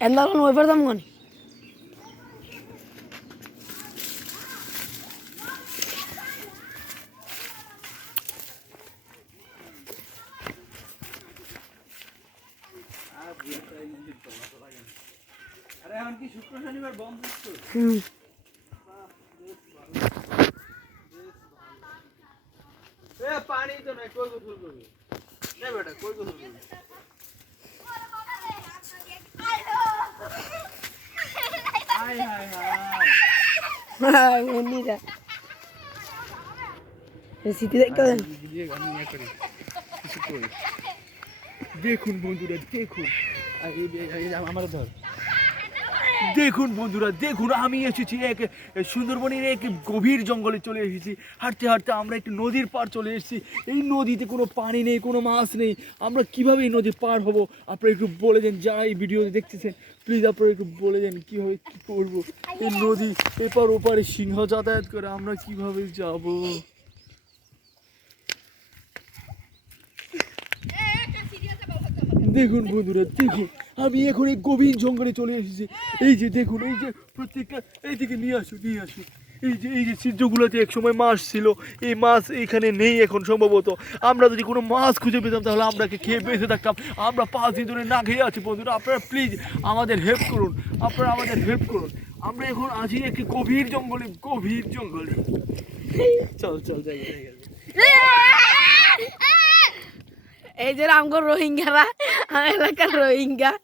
এন্দা ওইবার দাম কোন? আরে এখন কি শুক্র শনিবার বন্ধ হুম। পানি তো নাই কই ফুল করবি দেখুন বন্ধুরা দেখুন। আমার ধর। দেখুন বন্ধুরা, দেখুন, আমি এসেছি এক সুন্দরবনের এক গভীর জঙ্গলে চলে এসেছি। হাঁটতে হাঁটতে আমরা একটি নদীর পার চলে এসেছি। এই নদীতে কোনো পানি নেই, কোনো মাছ নেই। আমরা কীভাবে এই নদী পার হব? আপনারা একটু বলে দেন, যারা এই ভিডিও দেখতেছেন প্লিজ আপনারা একটু বলে দেন, কীভাবে কী করব? এই নদী এপার ওপারে সিংহ যাতায়াত করে, আমরা কীভাবে যাব? দেখুন বন্ধুরা, দেখুন। আমি এখন এই গভীর জঙ্গলে চলে এসেছি। এই যে দেখুন, এই যে প্রত্যেকটা এইদিকে নিয়ে আসুন নিয়ে আসুন এই যে এই যে ছিদ্রগুলোতে এক সময় মাছ ছিল, এই মাছ এখানে নেই এখন সম্ভবত। আমরা যদি কোনো মাছ খুঁজে পেতাম, তাহলে আমরাকে খেয়ে বেঁচে থাকতাম? আমরা পাঁচ দিন ধরে না খেয়ে আছি, বন্ধুরা। আপনারা প্লিজ আমাদের হেল্প করুন। আপনারা আমাদের হেল্প করুন। আমরা এখন আছি একটি গভীর জঙ্গলে গভীর জঙ্গলে। চল চল যাই। এই যে রামগড় রোহিঙ্গারা। A ver la carroinga.